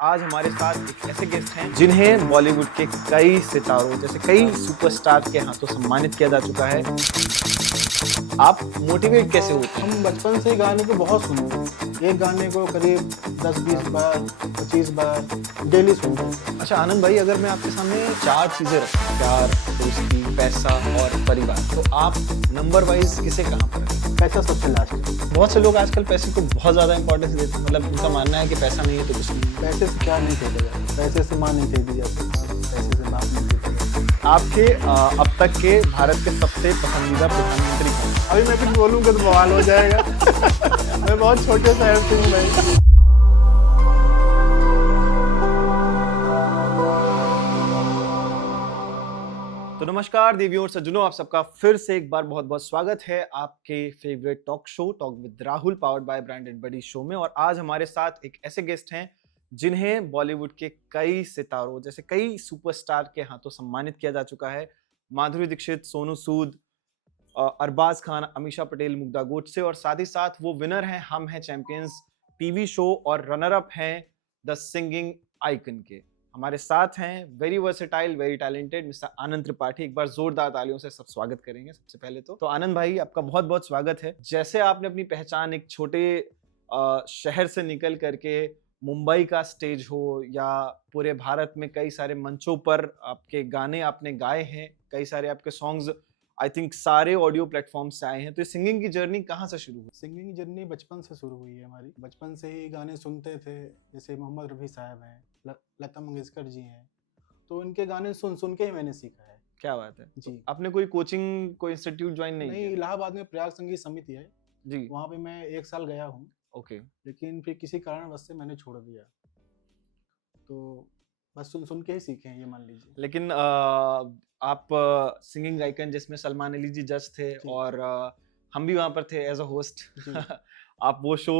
आज हमारे साथ एक ऐसे गेस्ट हैं जिन्हें बॉलीवुड के कई सितारों जैसे कई सुपरस्टार के हाथों सम्मानित किया जा चुका है। आप मोटिवेट कैसे होते हैं? हम बचपन से गाने को बहुत सुनते हैं। एक गाने को करीब 10-20 बार, 25 बार डेली सुनते हैं। अच्छा आनंद भाई, अगर मैं आपके सामने 4 चीजें रखूं, प्यार, दोस्ती, पैसा और परिवार, तो आप नंबर वाइज किसे कहाँ पर रखें? पैसा सबसे लास्ट है। बहुत से लोग आजकल पैसे को बहुत ज्यादा इंपॉर्टेंस देते हैं, मतलब उनका मानना है कि पैसा नहीं है तो कुछ नहीं है। पैसे से क्या नहीं खरीदा जाता, पैसे से माँ नहीं खरीदी जा सकती, पैसे से बाप नहीं खरीदा जाता। आपके अब तक के भारत के सबसे पसंदीदा प्रधानमंत्री कौन हैं? अभी मैं कुछ बोलूँगा तो बवाल हो जाएगा। मैं बहुत छोटे से हूँ भाई। तो नमस्कार देवियों और सज्जनों, आप सबका फिर से एक बार बहुत बहुत स्वागत है आपके favourite talk show talk with Rahul powered by branded buddy show में। और आज हमारे साथ एक ऐसे गेस्ट हैं जिन्हें बॉलीवुड के कई सितारों जैसे कई सुपरस्टार के हाथों सम्मानित किया जा चुका है। माधुरी दीक्षित, सोनू सूद, अरबाज खान, अमीषा पटेल, मुग्धा गोडसे, और साथ ही साथ वो विनर हैं हम हैं चैंपियंस टीवी शो और रनर अप हैं द सिंगिंग आइकन के। हमारे साथ हैं very versatile, very talented mister Anand Tripathi. एक बार जोरदार तालियों से सब स्वागत करेंगे सबसे पहले तो आनंद भाई आपका बहुत बहुत स्वागत है। जैसे आपने अपनी पहचान एक छोटे शहर से निकल करके मुंबई का स्टेज हो या पूरे भारत में कई सारे मंचों पर आपके गाने आपने गाए हैं, कई सारे आपके सॉन्ग्स आई थिंक सारे ऑडियो प्लेटफॉर्म से आए हैं, तो सिंगिंग की जर्नी कहाँ से शुरू हुई? सिंगिंग की जर्नी बचपन से शुरू हुई है हमारी। बचपन से ही गाने सुनते थे, जैसे मोहम्मद रफ़ी साहब हैं, लता मंगेशकर जी हैं, तो इनके गाने सुन सुन के ही मैंने सीखा है। क्या बात है। जी। तो आपने कोई कोचिंग, कोई इंस्टीट्यूट ज्वाइन नहीं नहीं, किया? इलाहाबाद में प्रयाग संगीत समिति है, जी। वहाँ पे मैं 1 साल गया हूँ, ओके। लेकिन फिर किसी कारणवश से मैंने छोड़ दिया। तो बस सुन सुन के ही सीखे हैं, ये मान लीजिए। लेकिन आप सिंगिंग आइकन जिसमें सलमान अली जी जज थे जी। और हम भी वहाँ पर थे एज अ होस्ट। जी। आप वो शो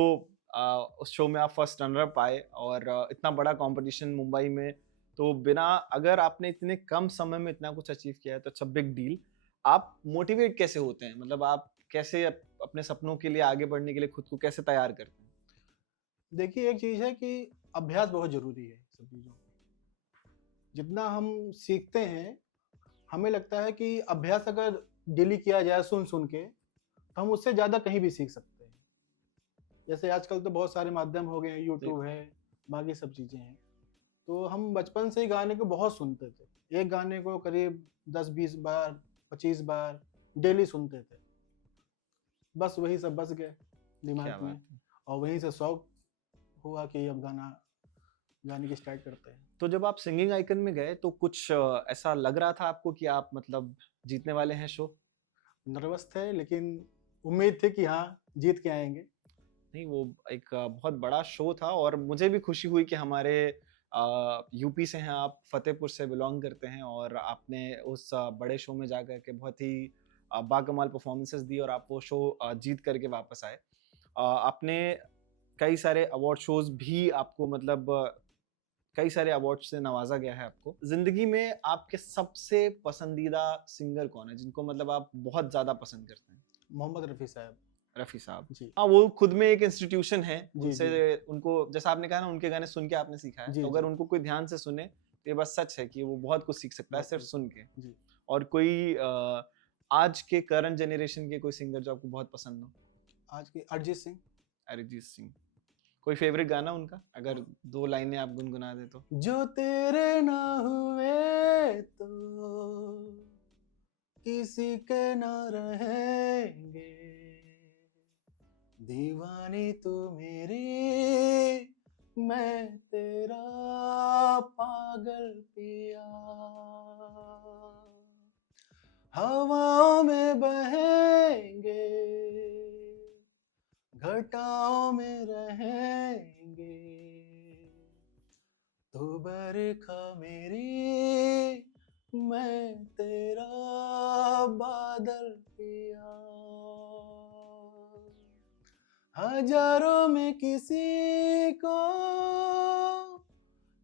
उस शो में आप फर्स्ट रनर अप आए और इतना बड़ा कंपटीशन मुंबई में, तो बिना अगर आपने इतने कम समय में इतना कुछ अचीव किया है तो इट्स अ बिग डील। आप मोटिवेट कैसे होते हैं, मतलब आप कैसे अपने सपनों के लिए आगे बढ़ने के लिए खुद को कैसे तैयार करते हैं? देखिए, एक चीज़ है कि अभ्यास बहुत ज़रूरी है सब चीज़ों में। जितना हम सीखते हैं, हमें लगता है कि अभ्यास अगर डेली किया जाए सुन-सुन के, तो हम उससे ज़्यादा कहीं भी सीख सकते हैं। जैसे आजकल तो बहुत सारे माध्यम हो गए हैं, यूट्यूब है, बाकी सब चीज़ें हैं। तो हम बचपन से ही गाने को बहुत सुनते थे। एक गाने को करीब 10-20 बार, 25 बार डेली सुनते थे। बस वही सब बस गए क्या दिमाग में, बात है। और वहीं से शौक हुआ कि अब गाने की स्टार्ट करते हैं। तो जब आप सिंगिंग आइकन में गए तो कुछ ऐसा लग रहा था आपको कि आप मतलब जीतने वाले हैं शो? नर्वस थे, लेकिन उम्मीद थी कि हाँ, जीत के आएँगे। नहीं, वो एक बहुत बड़ा शो था और मुझे भी खुशी हुई कि हमारे यूपी से हैं आप, फ़तेहपुर से बिलॉन्ग करते हैं और आपने उस बड़े शो में जा कर के बहुत ही बाकमाल परफ़ॉर्मेंसेज़ दी और आप वो शो जीत कर के वापस आए। आपने कई सारे अवार्ड शोज़ भी आपको मतलब कई सारे अवार्ड से नवाज़ा गया है आपको। ज़िंदगी में आपके सबसे पसंदीदा सिंगर कौन है, जिनको मतलब आप बहुत ज़्यादा पसंद करते हैं? मोहम्मद रफ़ी साहब। रफ़ी साहब। जी। हाँ, वो खुद में एक इंस्टीट्यूशन है, जी, उनसे जी। उनको जैसा आपने कहा ना उनके गाने सुन के आपने सीखा है, जी, तो अगर जी। उनको कोई ध्यान से सुने, तो ये बात सच है कि वो बहुत कुछ सीख सकता है बहुत सिर्फ़ कुछ। सुन के। जी। और कोई आज के करंट जनरेशन के कोई सिंगर जो आपको बहुत पसंद हो? आज की अरिजीत सिंह। अरिजीत सिंह। कोई फ़ेवरेट गाना उनका? अगर हाँ। 2 लाइनें आप गुनगुना दें तो? जो तेरे ना हुए तो किसी के ना रहेंगे, दीवानी तू मेरी, मैं तेरा पागल पिया, हवाओं में बहेंगे, घटाओं में रहेंगे, तू बरखा मेरी, मैं तेरा बादल पिया, हजारों में किसी को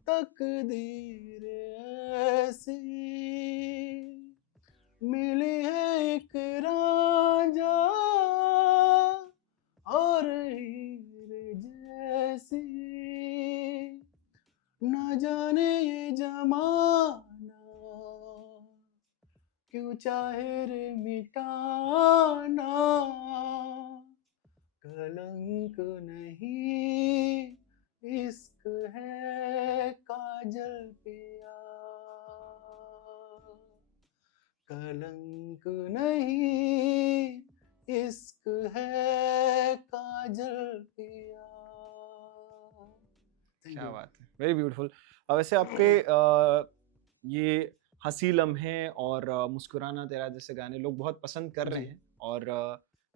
तकदीर ऐसी मिली है, एक रांझा और हीर जैसी, न जाने ये जमाना क्यों चाहे रे मिटाना, कलंक नहीं इश्क है काजल पिया, कलंक नहीं इश्क है काजल पिया। थैंक क्या यू। बात है, वेरी ब्यूटीफुल। वैसे आपके ये हंसी लम्हे और मुस्कुराना तेरा जैसे गाने लोग बहुत पसंद कर रहे जी हैं, और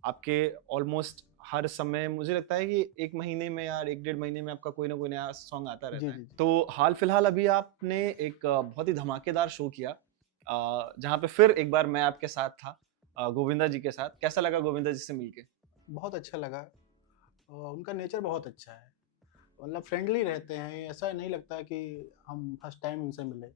आपके ऑलमोस्ट हर समय मुझे लगता है कि एक महीने में या एक डेढ़ महीने में आपका कोई ना कोई नया सॉन्ग आता जी रहता है। जी जी। तो हाल फिलहाल अभी आपने एक बहुत ही धमाकेदार शो किया, जहाँ पे फिर एक बार मैं आपके साथ था, गोविंदा जी के साथ। कैसा लगा गोविंदा जी से मिलके? बहुत अच्छा लगा, और उनका नेचर बहुत अच्छा है, मतलब फ्रेंडली रहते हैं, ऐसा नहीं लगता कि हम फर्स्ट टाइम उनसे मिले,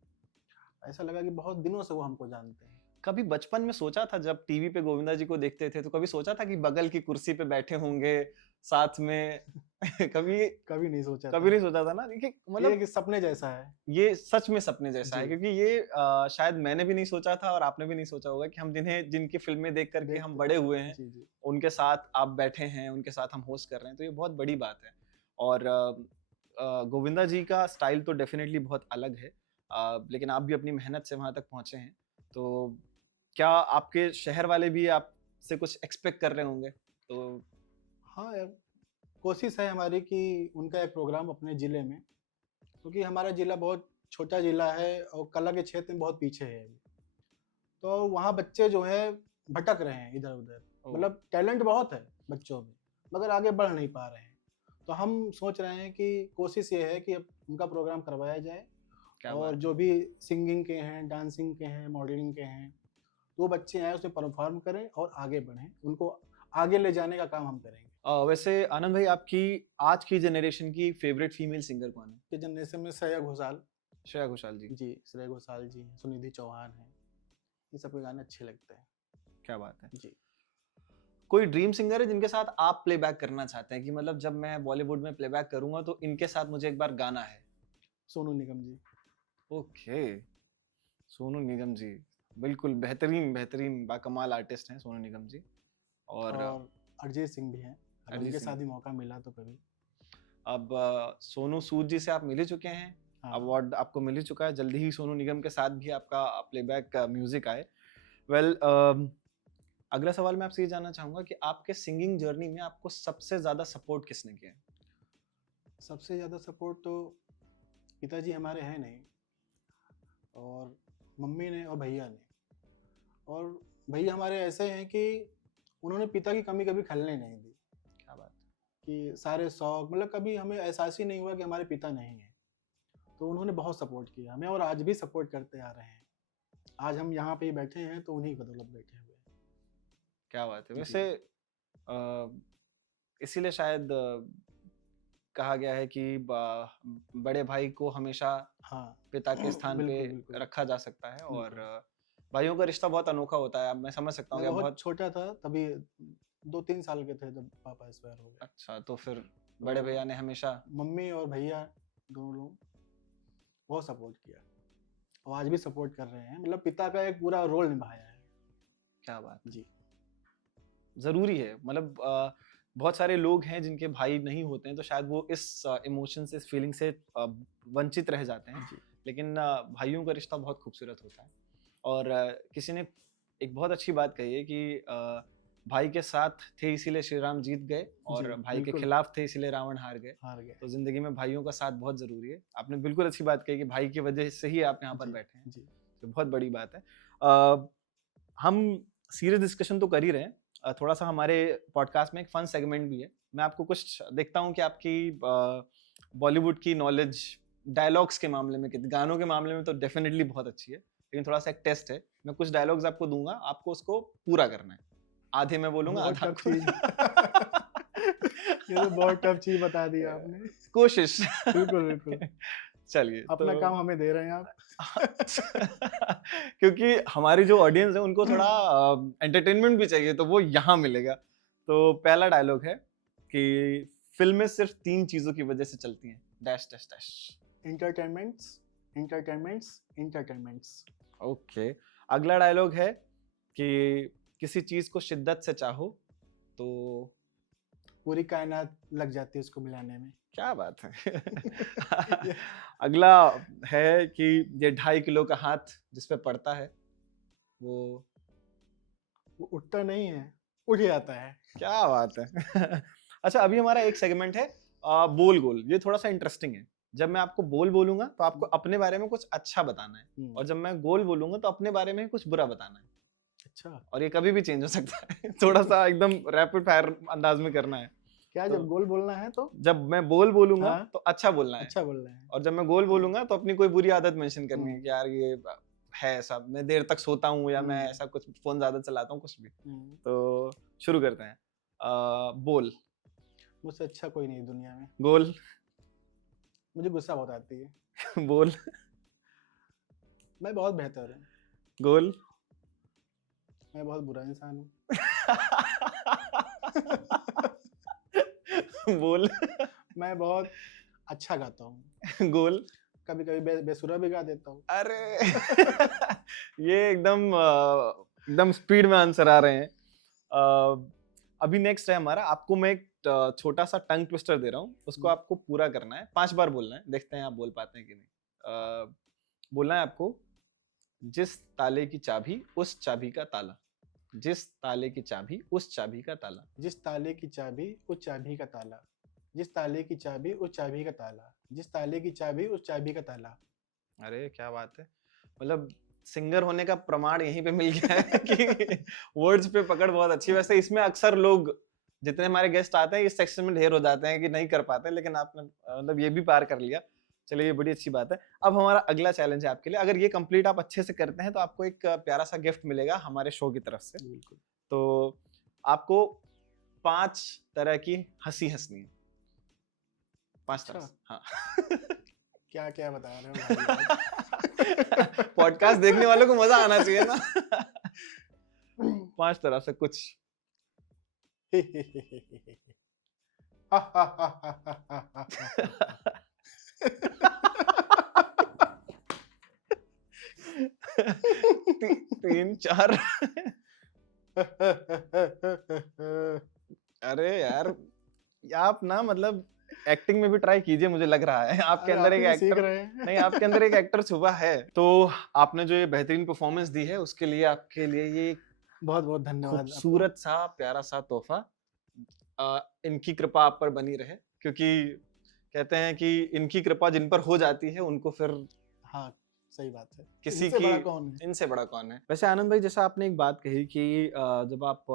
ऐसा लगा कि बहुत दिनों से वो हमको जानते हैं। कभी बचपन में सोचा था जब टीवी पे गोविंदा जी को देखते थे, तो कभी सोचा था कि बगल की कुर्सी पे बैठे होंगे साथ में? कभी कभी नहीं सोचा कभी था, नहीं सोचा था ना, देखिए ये मतलब कि सपने जैसा है। ये सच में सपने जैसा है, जी, क्योंकि ये शायद मैंने भी नहीं सोचा था और आपने भी नहीं सोचा होगा कि हम जिन्हें जिनकी फिल्में देख करके हम देखते बड़े हुए हैं, जी, जी। उनके साथ आप बैठे हैं, उनके साथ हम होस्ट कर रहे हैं, तो ये बहुत बड़ी बात है। और गोविंदा जी का स्टाइल तो डेफिनेटली बहुत अलग है, लेकिन आप भी अपनी मेहनत से वहाँ तक पहुँचे हैं। तो क्या आपके शहर वाले भी आपसे कुछ एक्सपेक्ट कर रहे होंगे? तो हाँ यार, कोशिश है हमारी कि उनका एक प्रोग्राम अपने ज़िले में, क्योंकि हमारा ज़िला बहुत छोटा ज़िला है और कला के क्षेत्र में बहुत पीछे है अभी। तो वहाँ बच्चे जो हैं भटक रहे हैं इधर-उधर, ओह! मतलब टैलेंट बहुत है बच्चों में, मगर आगे बढ़ नहीं पा रहे हैं। तो हम सोच रहे हैं कि कोशिश ये है कि अब उनका प्रोग्राम करवाया जाए, क्या और बात है। जो भी सिंगिंग के हैं, डांसिंग के हैं, मॉडलिंग के हैं, वो बच्चे आएँ उसमें परफ़ॉर्म करें और आगे बढ़ें। उनको आगे ले जाने का काम हम करेंगे। वैसे आनंद भाई, आपकी आज की जनरेशन की फेवरेट फीमेल सिंगर कौन है? ये जनरेशन में श्रेया घोषाल, श्रेया घोषाल जी। जी, श्रेया घोषाल जी हैं, सुनिधि चौहान हैं, ये सब के गाने अच्छे लगते हैं। क्या बात है। जी, कोई ड्रीम सिंगर है जिनके साथ आप प्लेबैक करना चाहते हैं कि मतलब जब मैं बॉलीवुड में प्लेबैक करूँगा तो इनके साथ मुझे एक बार गाना है? सोनू निगम जी। ओके, सोनू निगम जी। बिल्कुल बेहतरीन, बेहतरीन बाकमाल आर्टिस्ट हैं सोनू निगम जी। और और अरिजीत सिंह भी हैं, अगर अरिजीत उनके सिंह। साथ ही मौका मिला तो कभी। अब सोनू सूद जी से आप मिल ही चुके हैं, हाँ, अवार्ड आपको मिल ही चुका है, जल्दी ही सोनू निगम के साथ भी आपका प्लेबैक म्यूजिक आए। वेल, अगला सवाल मैं आपसे ये जानना चाहूँगा कि आपके सिंगिंग जर्नी में आपको सबसे ज़्यादा सपोर्ट किसने किया? सबसे ज़्यादा सपोर्ट तो पिताजी हमारे हैं नहीं, और मम्मी ने और भैया ने। और भैया हमारे ऐसे हैं कि उन्होंने पिता की कमी कभी खलने नहीं दी, क्या बात है। कि सारे शौक, मतलब कभी हमें एहसास ही नहीं हुआ कि हमारे पिता नहीं हैं। तो उन्होंने बहुत सपोर्ट किया हमें, और आज भी सपोर्ट करते आ रहे हैं। आज हम यहाँ पे ही बैठे हैं तो उन्हीं की बदौलत बैठे हुए क्या बात है। हैं। वैसे जी, इसीलिए शायद कहा गया है कि बड़े भाई को हमेशा हाँ। पिता के स्थान पे बिल्कुल, बिल्कुल, रखा जा सकता है, और बिल्कुल। भाइयों का रिश्ता बहुत अनोखा होता है। अब मैं समझ सकता हूँ मैं कि आप बहुत बहुत छोटा था तभी, 2-3 साल के थे जब पापा एक्सपायर हो गए। अच्छा, तो फिर बड़े भैया तो ने हमेशा। मम्मी और भैया दोनों लोग बहुत सपोर्ट किया, और आज भी सपोर्ट कर रहे हैं, मतलब पिता का एक पूरा रोल निभाया है। क्या बात है। जी, ज़रूरी है, मतलब बहुत सारे लोग हैं जिनके भाई नहीं होते हैं, तो शायद वो इस इमोशन से, इस फीलिंग से वंचित रह जाते हैं। जी, लेकिन भाइयों का रिश्ता बहुत खूबसूरत होता है। और किसी ने एक बहुत अच्छी बात कही है कि भाई के साथ थे इसीलिए श्री राम जीत गए, जी, और भाई के बिल्कुल, खिलाफ थे इसीलिए रावण हार गए। हार गए। तो ज़िंदगी में भाइयों का साथ बहुत ज़रूरी है। आपने बिल्कुल अच्छी बात कही कि भाई की वजह से ही आप यहाँ पर जी, बैठे हैं, जी, तो बहुत बड़ी बात है। अ, हम सीरियस डिस्कशन तो कर ही रहे हैं, थोड़ा-सा हमारे पॉडकास्ट में एक फन सेगमेंट भी है। मैं आपको कुछ देखता हूँ कि आपकी बॉलीवुड की नॉलेज डायलॉग्स के मामले में कितनी, गानों के मामले में तो डेफिनिटली बहुत अच्छी है। लेकिन थोड़ा-सा एक टेस्ट है। मैं कुछ डायलॉग्स आपको दूँगा, आपको उसको पूरा करना है। आधे मैं बोलूँगा, बहुत आधा टफ आपको। चीज़। ये तो बहुत टफ चीज़ बता दी आपने। कोशिश। बिल्कुल, बिल्कुल। चलिए तो अपना काम हमें दे रहे हैं आप। क्योंकि हमारी जो ऑडियंस है उनको थोड़ा एंटरटेनमेंट भी चाहिए, तो वो यहाँ मिलेगा। तो पहला डायलॉग है कि फ़िल्में सिर्फ़ 3 चीज़ों की वज़ह से चलती हैं, dash, dash, dash. Entertainments, entertainments, entertainments. Okay. अगला डायलॉग है कि किसी चीज को शिद्दत से चाहो तो पूरी कायनात लग जाती है उसको मिलाने में। क्या बात है। ये अगला है कि ये 2.5 किलो का हाथ जिस पे पड़ता है वो वो उठता नहीं है, उठ जाता है। क्या बात है। अच्छा, अभी हमारा एक सेगमेंट है बोल गोल। ये थोड़ा सा इंटरेस्टिंग है। जब मैं आपको बोल बोलूंगा तो आपको अपने बारे में कुछ अच्छा बताना है, और जब मैं गोल बोलूंगा तो अपने बारे में कुछ बुरा बताना है, अच्छा, और ये कभी भी चेंज हो सकता है। थोड़ा सा एकदम रैपिड फायर अंदाज में करना है। क्या तो जब गोल बोलना है तो? जब मैं बोल बोलूंगा हाँ, तो अच्छा बोलना है, अच्छा बोल रहे हैं। और जब मैं गोल बोलूंगा तो अपनी कोई बुरी आदत मेंशन करनी है हम्म, कि यार ये है ऐसा, मैं देर तक सोता हूँ या मैं हम्म, ऐसा कुछ फोन ज्यादा चलाता हूँ, कुछ भी। हम्म। तो शुरू करते हैं। बोल। मुझसे अच्छा कोई नहीं दुनिया में। गोल। मुझे गुस्सा बहुत आती है। बोल। मैं बहुत बेहतर हूँ। गोल। मैं बहुत बुरा इंसान हूँ। बोल। मैं बहुत अच्छा गाता हूँ। गोल। कभी कभी बेसुरा भी गा देता हूँ। अरे। ये एकदम स्पीड में आंसर आ रहे हैं। अभी नेक्स्ट है हमारा। आपको मैं एक छोटा सा टंग ट्विस्टर दे रहा हूँ, उसको आपको पूरा करना है, 5 बार बोलना है, देखते हैं आप बोल पाते हैं कि नहीं। बोलना है आपको, जिस ताले की चाबी उस चाबी का ताला, जिस ताले की चाबी उस चाबी का ताला। जिस ताले की चाबी उस चाबी का ताला, जिस ताले की चाबी उस चाबी का ताला, जिस ताले की चाबी उस चाबी का ताला। अरे क्या बात है, मतलब सिंगर होने का प्रमाण यहीं पे मिल गया है कि वर्ड्स पे पकड़ बहुत अच्छी। वैसे इसमें अक्सर लोग जितने हमारे गेस्ट आते हैं इस सेक्शन में ढेर हो जाते हैं कि नहीं कर पाते, लेकिन आपने मतलब ये भी पार कर लिया। चलिए, ये बड़ी अच्छी बात है। अब हमारा अगला चैलेंज है आपके लिए। अगर ये कंप्लीट आप अच्छे से करते हैं तो आपको एक प्यारा सा गिफ्ट मिलेगा हमारे शो की तरफ से। बिल्कुल। तो आपको 5 तरह की हंसी हंसनी है। 5 तरह अच्छा, से, हाँ। क्या क्या बता रहे हो भाई आज? पॉडकास्ट देखने वालों को मजा आना चाहिए ना। 5 तरह से कुछ। तीन चार। अरे यार, आप ना मतलब एक्टिंग में भी ट्राई कीजिए, मुझे लग रहा है आपके अरे अंदर आप एक ही तो सीख एक्टर, रहे हैं। नहीं आपके अंदर एक एक्टर छुपा है। तो आपने जो ये बेहतरीन परफॉर्मेंस दी है उसके लिए आपके लिए ये बहुत बहुत धन्यवाद आपको। खूबसूरत सा प्यारा सा तोहफा। इनकी कृपा आप पर बनी रहे, क्योंकि कहते हैं कि इनकी कृपा जिन पर हो जाती है उनको फिर हाँ, सही बात है। किसी इनसे की, बड़ा कौन है? इनसे बड़ा कौन है। वैसे आनंद भाई, जैसा आपने एक बात कही कि जब आप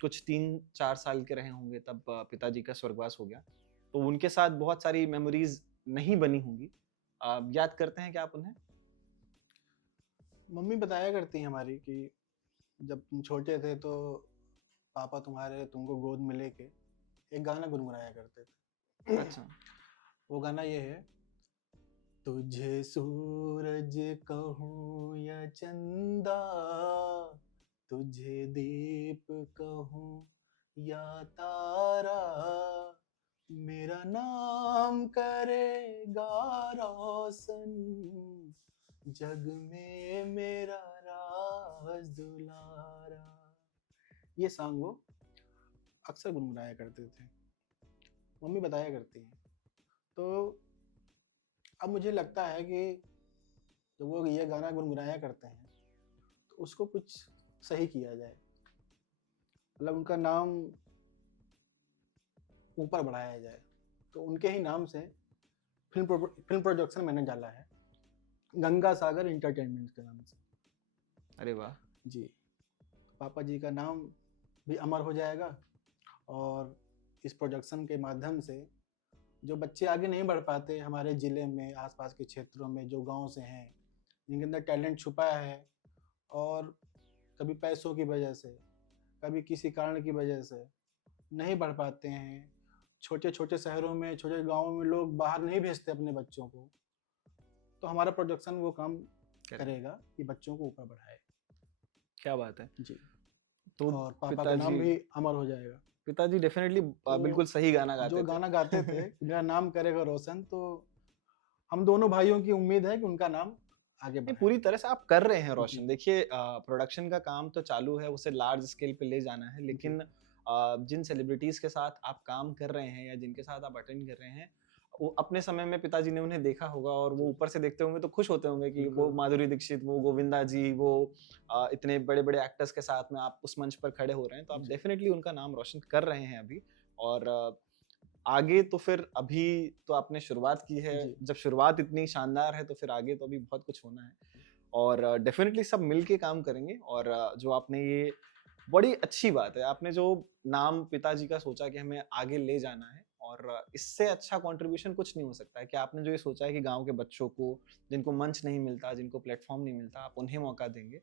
कुछ 3-4 साल के रहे होंगे तब पिताजी का स्वर्गवास हो गया, तो उनके साथ बहुत सारी मेमोरीज नहीं बनी होंगी। याद करते हैं क्या आप उन्हें? मम्मी बताया करती हैं हमारी कि जब तुम छोटे थे तो पापा तुम्हारे तुमको गोद में लेके एक गाना गुनगुनाया करते थे। अच्छा। वो गाना ये है, तुझे सूरज कहूँ या चंदा, तुझे दीप कहूँ या तारा, मेरा नाम करेगा रोशन, जग में मेरा राज दुलारा। ये सॉन्ग वो अक्सर गुनगुनाया करते थे, मम्मी बताया करती हैं। तो अब मुझे लगता है कि जब वो ये गाना गुनगुनाया करते हैं तो उसको कुछ सही किया जाए, मतलब उनका नाम ऊपर बढ़ाया जाए। तो उनके ही नाम से फिल्म प्रोडक्शन मैंने डाला है, गंगा सागर इंटरटेनमेंट के नाम से। अरे वाह। जी, पापा जी का नाम भी अमर हो जाएगा, और इस प्रोडक्शन के माध्यम से जो बच्चे आगे नहीं बढ़ पाते हमारे ज़िले में, आसपास के क्षेत्रों में, जो गांव से हैं, जिनके अंदर टैलेंट छुपा है और कभी पैसों की वजह से, कभी किसी कारण की वजह से नहीं बढ़ पाते हैं, छोटे छोटे शहरों में, छोटे गांवों में लोग बाहर नहीं भेजते अपने बच्चों को, तो हमारा प्रोडक्शन वो काम करेगा कि बच्चों को ऊपर बढ़ाए। क्या बात है। जी, तो और पापा का नाम पिताजी, भी अमर हो जाएगा। पिताजी डेफिनेटली तो बिल्कुल सही गाना गाते जो थे। गाना गाते थे, मेरा नाम करेगा रोशन, तो हम दोनों भाइयों की उम्मीद है कि उनका नाम आगे नहीं, बढ़े। पूरी तरह से आप कर रहे हैं जी। रोशन। देखिए प्रोडक्शन का काम तो चालू है, उसे लार्ज स्केल पे ले जाना है, लेकिन जिन सेलिब्रिटीज के साथ आप काम कर रहे हैं या जिनके साथ आप अटेंड कर रहे हैं, वो अपने समय में पिताजी ने उन्हें देखा होगा और वो जी। ऊपर से देखते होंगे तो खुश होते होंगे कि वो बिल्कुल। माधुरी दीक्षित, वो गोविंदा जी, वो इतने बड़े बड़े एक्टर्स के साथ में आप उस मंच पर खड़े हो रहे हैं, तो आप जी। डेफिनेटली उनका नाम रोशन कर रहे हैं अभी। और आगे तो फिर अभी तो आपने शुरुआत की है, जी। जब शुरुआत इतनी शानदार है तो फिर आगे तो अभी बहुत कुछ होना है और डेफिनेटली सब मिलके काम करेंगे। और जो आपने ये बड़ी अच्छी बात है, आपने जो नाम पिताजी का सोचा कि हमें आगे ले जाना है, और इससे अच्छा कंट्रीब्यूशन कुछ नहीं हो सकता है कि आपने जो ये सोचा है कि गांव के बच्चों को, जिनको मंच नहीं मिलता, जिनको प्लेटफॉर्म नहीं मिलता, आप उन्हें मौका देंगे।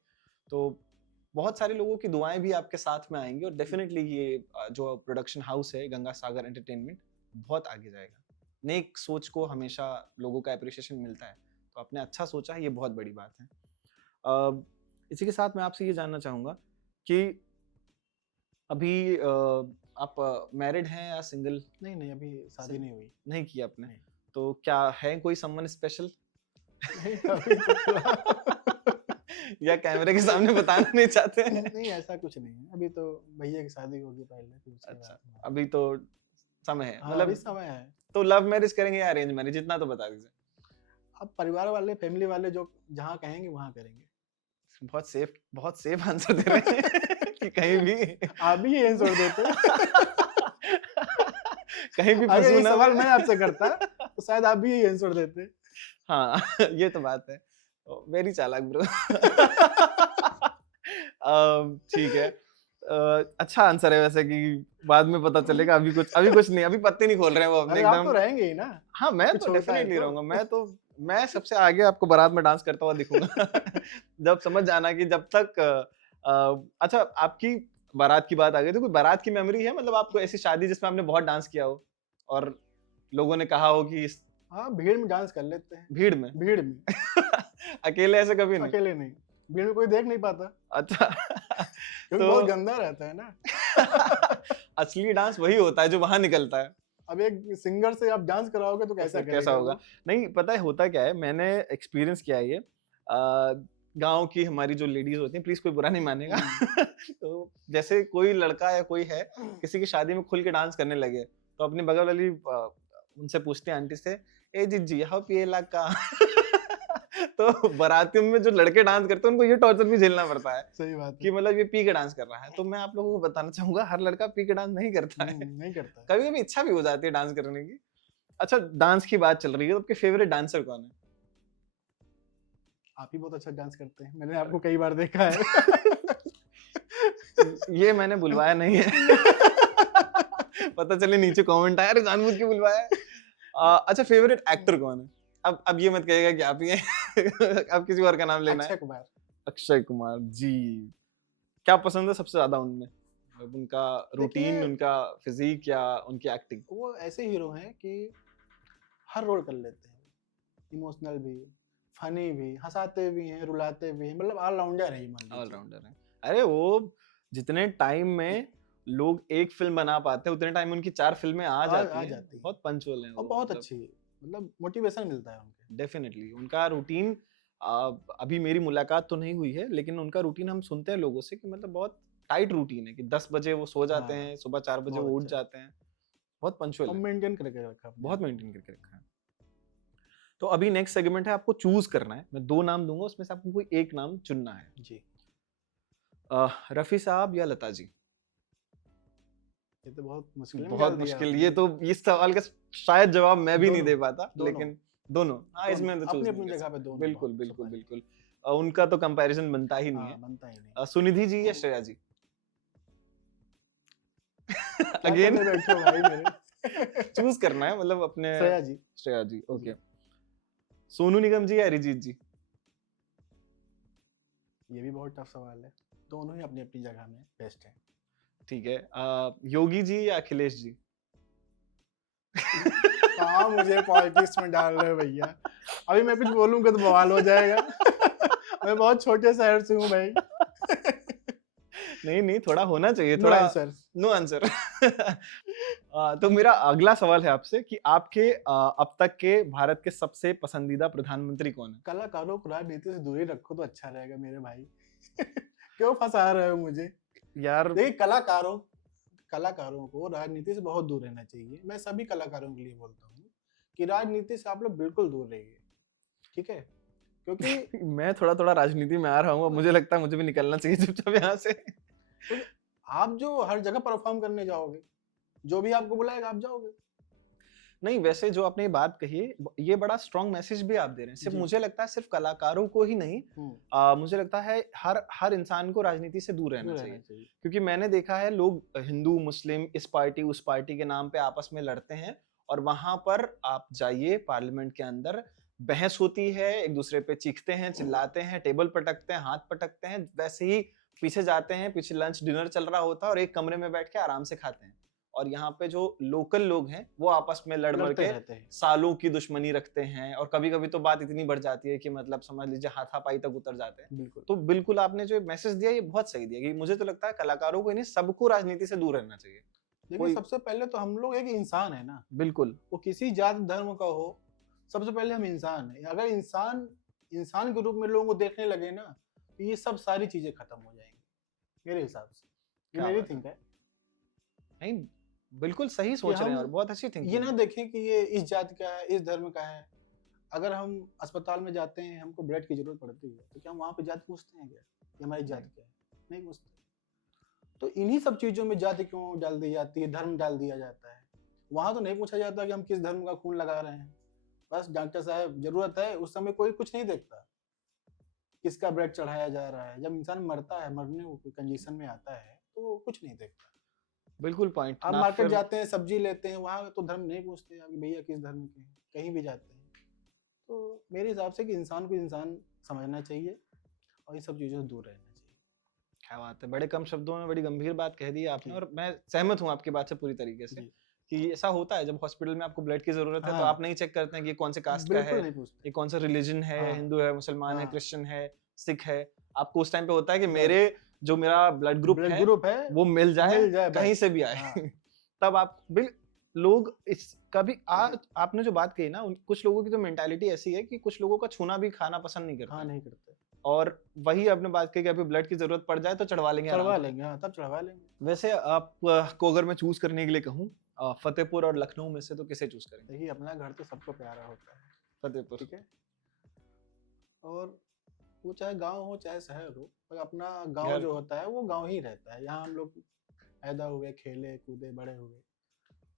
तो बहुत सारे लोगों की दुआएं भी आपके साथ में आएंगी और डेफिनेटली ये जो प्रोडक्शन हाउस है गंगा सागर एंटरटेनमेंट बहुत आगे जाएगा। नेक सोच को हमेशा लोगों का अप्रिसिएशन मिलता है, तो आपने अच्छा सोचा है, ये बहुत बड़ी बात है। इसी के साथ मैं आपसे ये जानना चाहूंगा कि अभी आप मैरिड हैं या सिंगल? नहीं, नहीं, अभी शादी नहीं हुई। नहीं किया आपने? नहीं। तो क्या है कोई समवन स्पेशल? नहीं, अभी तो फिलहाल या कैमरे के सामने बताना नहीं चाहते हैं? नहीं, ऐसा कुछ नहीं है। अभी तो भैया की शादी होगी पहले, फिर उसके अच्छा, बाद अभी तो समय है, हाँ, अभी मतलब समय है। तो लव मैरिज करेंगे या अरेंज मैरिज, इतना तो बता दीजिए। अब परिवार वाले, फैमिली वाले जो जहाँ कहेंगे वहाँ करेंगे। बहुत सेफ आंसर दे रहे हैं कि कहीं भी आप भी यही आंसर देते। कहीं भी अगर फंसू ये ना सवाल मैं। मैं आपसे करता तो शायद आप भी यही आंसर देते। हाँ, ये तो बात है। वेरी चालाक ब्रो। ठीक है। अच्छा आंसर है वैसे कि बाद में पता चलेगा, अभी कुछ नहीं, अभी पत्ते नहीं खोल रहे हैं वो अपने अरे आप तो एकदम। रहेंगे ही ना, हाँ, मैं कुछ तो होता है डेफिनेटली तो। रहूँगा। मैं सबसे आगे आपको बारात में डांस करता हुआ दिखूँगा। जब समझ जाना कि जब तक अच्छा, आपकी बारात की बात आ गई तो कोई बारात की मेमोरी है, मतलब आपको ऐसी शादी जिसमें आपने बहुत डांस किया हो और लोगों ने कहा हो कि इस हाँ, भीड़ में डांस कर लेते हैं। भीड़ में? भीड़ में, अकेले ऐसे कभी नहीं? अकेले नहीं। भीड़ में कोई देख नहीं पाता, अच्छा। क्योंकि तो बहुत गंदा रहता है ना। असली डांस वही होता है जो वहां निकलता है। अब एक सिंगर से आप डांस कराओगे तो तो कैसा फिर कैसा करेगा होगा? वो? नहीं, पता है होता क्या है, मैंने एक्सपीरियंस किया है ये। गाँव की हमारी जो लेडीज़ होती हैं, प्लीज़ कोई बुरा नहीं मानेगा। तो जैसे कोई लड़का या कोई है, किसी की शादी में खुल के डांस करने लगे, तो अपनी बगल वाली उनसे पूछते हैं आंटी से, "ए जीजी हाउ पिएला का?" तो बारातियों में जो लड़के डांस करते हैं, उनको ये टॉर्चर भी झेलना पड़ता है सही बात कि है। मतलब ये पी के डांस कर रहा है। तो मैं आप लोगों को बताना चाहूँगा, हर लड़का पी के डांस नहीं करता है। नहीं करता है। कभी-कभी इच्छा भी हो जाती है डांस करने की। अच्छा, डांस की बात चल रही है, तो आपके फेवरेट डांसर कौन है? आप ही बहुत अच्छा डांस करते हैं। मैंने आपको कई बार देखा है। ये मैंने बुलवाया नहीं है। पता चले नीचे कमेंट आया, अरे जानबूझ के बुलवाया है। अच्छा, फेवरेट एक्टर कौन है? अब ये मत कहिएगा कि आप ही हैं। अब किसी और का नाम लेना है। अक्षय कुमार। अक्षय कुमार जी। क्या पसंद है सबसे ज्यादा उनमें? मतलब उनका रूटीन, देखिए, उनका फिजिक या उनकी एक्टिंग? वो ऐसे हीरो हैं कि हर रोल कर लेते हैं। इमोशनल भी, फनी भी, हँसाते भी हैं, रुलाते भी हैं, मतलब ऑलराउंडर है ये, मान लीजिए। ऑलराउंडर है। अरे वो जितने टाइम में लोग एक फिल्म बना पाते हैं, उतने टाइम में उनकी 4 फिल्में आ जाती आ हैं। जाती है बहुत पंचुअल हैं और वो, बहुत मतलब अच्छी, मतलब मोटिवेशन मिलता है उनके। डेफिनेटली उनका रूटीन, अभी मेरी मुलाकात तो नहीं हुई है, लेकिन उनका रूटीन हम सुनते हैं लोगों से कि मतलब बहुत टाइट रूटीन है कि 10 बजे वो सो जाते हाँ, हैं, सुबह 4 बजे बहुत वो उठ अच्छा। जाते हैं। बहुत पंक्चुअल और है, मेंटेन करके रखा अपने बहुत आप को। मेंटेन करके रखा है। तो अभी नेक्स्ट सेगमेंट है, आपको चूज करना है। मैं 2 नाम दूंगा, उसमें से आपको कोई एक नाम चुनना है। जी, रफी साहब या लता जी? ये तो बहुत मुश्किल में बहुत डाल दिया मुश्किल, आपने। ये तो इस सवाल का शायद जवाब मैं भी नहीं दोनों, दे पाता, दोनों, लेकिन दोनों, हाँ, दोनों, इसमें तो चूज अपनी-अपनी नहीं कर जगह पे सकते। दोनों बिल्कुल, बहुत बिल्कुल, सुपरहिट। बिल्कुल। उनका तो कंपैरिजन बनता ही नहीं हाँ, है। बनता ही नहीं। सुनिधि जी या श्रेया जी? क्या अगेन करने बैठे हो भाई मेरे? चूज करना है, मतलब अपने। श्रेया जी। श्रेया जी, ओके। सोनू निगम जी या अरिजीत जी? ये भी बहुत टफ सवाल है। दोनों ही अपनी-अपनी जगह में बेस्ट हैं। ठीक है। योगी जी या अखिलेश जी? कहाँ मुझे पॉलिटिक्स में डाल रहे हो भैया? अभी मैं कुछ बोलूँगा तो बवाल हो जाएगा। मैं बहुत छोटे शहर से हूँ भाई। नहीं, नहीं, थोड़ा होना चाहिए, नो थोड़ा। आंसर। No answer. तो मेरा अगला सवाल है आपसे कि आपके अब तक के भारत के सबसे पसंदीदा प्रधानमंत्री कौन है? कलाकारों को राजनीति से दूर ही रखो तो अच्छा रहेगा मेरे भाई। क्यों फंसा रहे हो मुझे? यार देखिए कलाकारों कलाकारों को राजनीति से बहुत दूर रहना चाहिए। मैं सभी कलाकारों के लिए बोलता हूँ कि राजनीति से आप लोग बिल्कुल दूर रहिए, ठीक है? क्योंकि मैं थोड़ा-थोड़ा राजनीति में आ रहा हूँ, अब मुझे लगता है मुझे भी निकलना चाहिए चुपचाप यहाँ से। क्योंकि आप जो हर जगह परफॉर्म करने जाओगे, जो भी आपको बुलाएगा आप जाओगे। नहीं, वैसे जो आपने ये बात कही है, ये बड़ा स्ट्रॉन्ग मैसेज भी आप दे रहे हैं। सिर्फ जी। मुझे लगता है सिर्फ कलाकारों को ही नहीं, हुँ, मुझे लगता है हर हर इंसान को राजनीति से दूर रहना दूर चाहिए। रहना चाहिए। क्योंकि मैंने देखा है लोग हिंदू, मुस्लिम, इस पार्टी, उस पार्टी के नाम पे आपस में लड़ते हैं और वहाँ पर आप जाइए पार्लियामेंट के अंदर, बहस होती है, एक-दूसरे पे चीखते हैं, चिल्लाते हैं, टेबल पटकते हैं, हाथ पटकते हैं, वैसे ही पीछे जाते हैं, पीछे लंच, डिनर चल रहा होता है और एक कमरे में बैठ के आराम से खाते हैं। और यहाँ पे जो लोकल लोग हैं, वो आपस में लड़-मड़ लड़ते के रहते हैं। सालों की दुश्मनी रखते हैं और कभी-कभी तो बात इतनी बढ़ जाती है कि मतलब समझ लीजिए हाथापाई तक उतर जाते हैं। बिल्कुल। तो बिल्कुल आपने जो मैसेज दिया ये बहुत सही दिया कि मुझे तो लगता है कलाकारों को ही नहीं सबको राजनीति से दूर रहना चाहिए। देखिए कोई सबसे पहले तो हम लोग एक इंसान है ना, बिल्कुल, वो किसी जात धर्म का हो, सबसे पहले हम इंसान हैं। अगर इंसान इंसान के रूप में लोगों को देखने लगे ना, तो ये सब सारी चीज़ें खत्म हो जाएँगी, मेरे हिसाब से। ये क्या मेरी बात है। थिंक है नहीं, बिल्कुल सही कि सोच रहे हैं और हम बहुत अच्छी ये थिंकिंग ना है। देखें कि ये इस जाति का है, इस धर्म का है। अगर हम अस्पताल में जाते हैं, हमको ब्लड की ज़रूरत पड़ती है, तो क्या हम वहाँ पे जाति पूछते हैं क्या? कि हमारी नहीं, जाति क्या है? नहीं पूछते। तो इन्हीं सब चीज़ों में जाति क्यों डाल दी जाती है, धर्म डाल दिया जाता है। वहाँ तो नहीं पूछा जाता कि हम किस धर्म का खून लगा रहे हैं। बस डॉक्टर साहब ज़रूरत है, उस समय कोई कुछ नहीं देखता, किसका ब्लड चढ़ाया जा रहा है। जब इंसान मरता है, मरने को कोई कंडीशन में आता है, तो वो कुछ नहीं देखता। बिल्कुल पॉइंट आप ना मार्केट फिर जाते हैं, सब्जी लेते हैं, वहाँ तो धर्म नहीं पूछते आप कि भैया किस धर्म के हैं, कहीं भी जाते हैं। तो मेरे हिसाब से कि इंसान को इंसान समझना चाहिए और इन सब चीज़ों से दूर रहना चाहिए। क्या बात है, बड़े कम शब्दों में बड़ी गंभीर बात कह दी आपने जी, और मैं सहमत हूँ आपकी बात से पूरी तरीके से जी। कि ऐसा होता है जब हॉस्पिटल में आपको ब्लड की ज़रूरत है तो हाँ, आप नहीं चेक करते हैं कि ये कौन से कास्ट का है, बिल्कुल नहीं पूछते। ये कौन सा रिलीजन है, हाँ, हिंदू है, मुसलमान है, हाँ, क्रिश्चियन है, सिख है। आपको उस टाइम पे होता है कि बस मेरा ब्लड ग्रुप ब्लड है, ग्रुप है, वो मिल जाए कहीं बस। से भी आए। हाँ, तब आप बिल लोग इस कभी आज आपने जो बात कही ना कुछ लोगों की तो मेंटालिटी ऐसी है कि कुछ लोगों का छूना भी खाना पसंद नहीं करते हाँ हैं। नहीं करते। और वही आपने बात कही कि अभी ब्लड की जरूरत पड़ जाए तो चढ़वा लेंगे आराम चढ़वा से। लेंगे, हाँ, तब चढ़वा लेंगे। वैसे आप को अगर मैं चूज करने के लिए कहूँ फतेहपुर और लखनऊ में से तो किसे चूज करेंगे? देखिए अपना घर तो सबको प्यारा होता है, फतेहपुर। ठीक है? और वो चाहे गाँव हो, चाहे शहर हो, पर अपना गाँव घर जो होता है, वो गाँव ही रहता है। यहाँ हम लोग पैदा हुए, खेले, कूदे, बड़े हुए।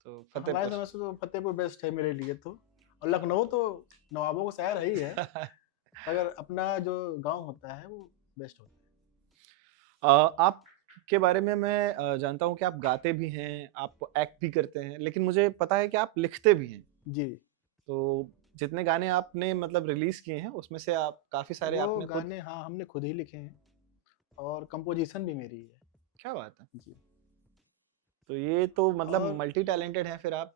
तो तो हमारी फतेहपुर। समझ से तो फतेहपुर बेस्ट है मेरे लिए तो। और लखनऊ तो नवाबों का शहर ही है, मगर अपना जो गाँव होता है, वो बेस्ट होता है। आपके बारे में मैं जानता हूँ कि आप गाते भी हैं, आप एक्ट भी करते हैं, लेकिन मुझे पता है कि आप लिखते भी हैं। जी, तो जितने गाने आपने मतलब रिलीज किए हैं उसमें से आप काफी सारे वो आपने खुद गाने हाँ, हमने खुद ही लिखे हैं और कंपोज़िशन भी मेरी है। क्या बात है! जी, तो ये तो मतलब और मल्टी टैलेंटेड हैं फिर आप।